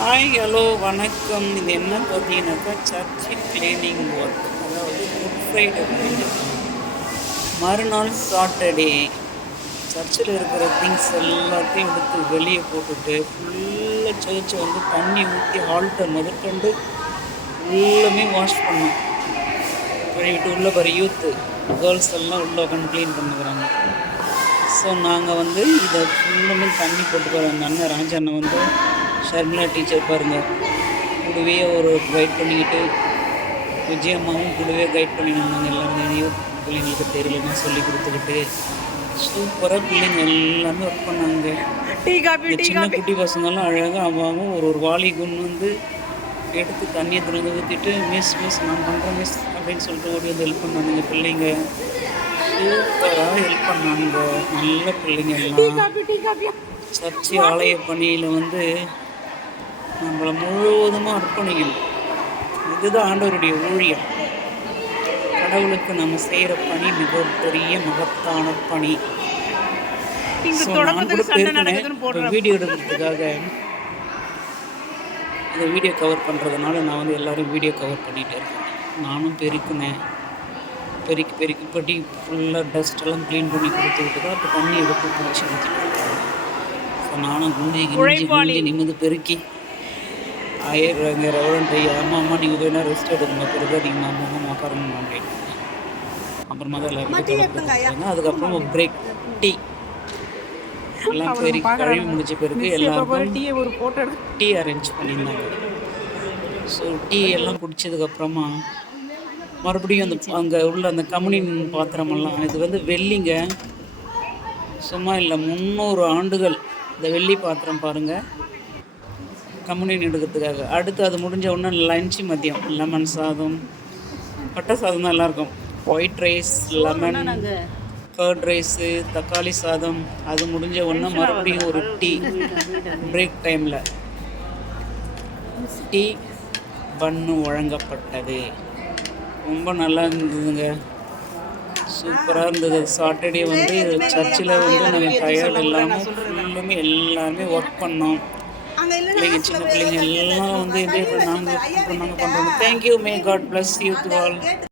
Hi hello வணக்கம். இது என்ன பார்த்தீங்கன்னாக்கா சர்ச் கிளீனிங் ஒர்க், அதாவது குட் ஃப்ரைடே மறுநாள் சாட்டர்டே சர்ச்சில் இருக்கிற திங்ஸ் எல்லாத்தையும் எடுத்து வெளியே போட்டுட்டு ஃபுல்லாக சர்ச்சை வந்து தண்ணி ஊற்றி ஆல்டர் முதற்கொண்டு ஃபுல்லுமே வாஷ் பண்ணோம். கழுவிட்டு உள்ளே பாரு யூத்து கேர்ள்ஸ் எல்லாம் உள்ளே உட்காந்து க்ளீன் பண்ணுறாங்க. ஸோ நாங்கள் வந்து இதை ஃபுல்லுமே தண்ணி போட்டு போகிற அந்த அண்ணன் ராஜா அண்ணன் வந்து ஷர்மிளா டீச்சர் பாருங்கள் கூடவே ஒரு கைட் பண்ணிக்கிட்டு, விஜயம்மாவும் கூடவே கைட் பண்ணினாங்க. எல்லாரும் பிள்ளைங்களுக்கு தெரியலன்னு சொல்லி கொடுத்துக்கிட்டு சூப்பராக பிள்ளைங்க எல்லாமே ஒர்க் பண்ணாங்க. சின்ன குட்டி பசங்கள்லாம் அழகாக அவங்க ஒரு வாளி கொண்டு வந்து எடுத்து தண்ணியை திறந்து ஊற்றிட்டு மிஸ் நான் பண்ணுறேன் மிஸ் அப்படின்னு சொல்லிட்டு ஓடி வந்து ஹெல்ப் பண்ணானுங்க. பிள்ளைங்க சூப்பராக ஹெல்ப் பண்ணானுங்க. நல்ல பிள்ளைங்க எல்லாம் சர்ச்சி ஆலய பணியில் வந்து நம்மளை முழுவதுமாக அர்ப்பணிக்கணும். இதுதான் ஆண்டவருடைய ஊழியம். கடவுளுக்கு நம்ம செய்கிற பணி மிகப்பெரிய மகத்தான பணி. வீடியோ எடுக்கிறதுக்காக இந்த வீடியோ கவர் பண்ணுறதுனால நான் வந்து எல்லோரும் வீடியோ கவர் பண்ணிகிட்டே இருக்கேன். நானும் பெருக்கினேன். பெருக்கி ஃபுல்லாக டஸ்ட்டெல்லாம் க்ளீன் பண்ணி கொடுத்துக்கிட்டு தான் இப்போ தண்ணி எடுத்து குடிச்சு ஊற்றிட்டு. ஸோ நானும் குஞ்சு நிமிந்து பெருக்கி ஆயிடுறாங்க. ரெவரண்ட் ஐயா அம்மா நீங்கள் வேணா ரெஸ்ட் எடுக்கணும், பிறகு அதிகமாக அம்மா உட்காரணும் அப்படின்னு. அப்புறமா தான் எல்லாருக்கும் அதுக்கப்புறம் பிரேக் டீ எல்லாம் பெருக்கி கழுவி முடிச்ச பிறகு எல்லாருக்கும் டீ அரேஞ்ச் பண்ணியிருந்தாங்க. ஸோ டீ எல்லாம் குடித்ததுக்கப்புறமா மறுபடியும் அங்கே உள்ள அந்த கம்யூனின் பாத்திரமெல்லாம், இது வந்து வெள்ளிங்க, சும்மா இல்லை 300 ஆண்டுகள் இந்த வெள்ளி பாத்திரம் பாருங்கள் கம்யூனின் எடுக்கிறதுக்காக. அடுத்து அது முடிஞ்ச உடனே லஞ்சு மதியம் லெமன் சாதம், பட்டை சாதம் தான் எல்லாருக்கும், white rice, lemon curd rice, தக்காளி சாதம். அது முடிஞ்ச உடனே மறுபடியும் ஒரு டீ பிரேக் டைமில் டீ பன்னு வழங்கப்பட்டது. ரொம்ப நல்லா இருந்ததுங்க, சூப்பராக இருந்தது. சாட்டர்டே வந்து சர்ச்சில் வந்து நாங்கள் டயர்ட் இல்லாமல் ஃபுல்லுமே எல்லாருமே ஒர்க் பண்ணோம். பிள்ளைங்க சின்ன பிள்ளைங்க எல்லாம் வந்து என்ஜாய் பண்ணாங்க பண்ணுறோம். Thank you. May God bless you to all.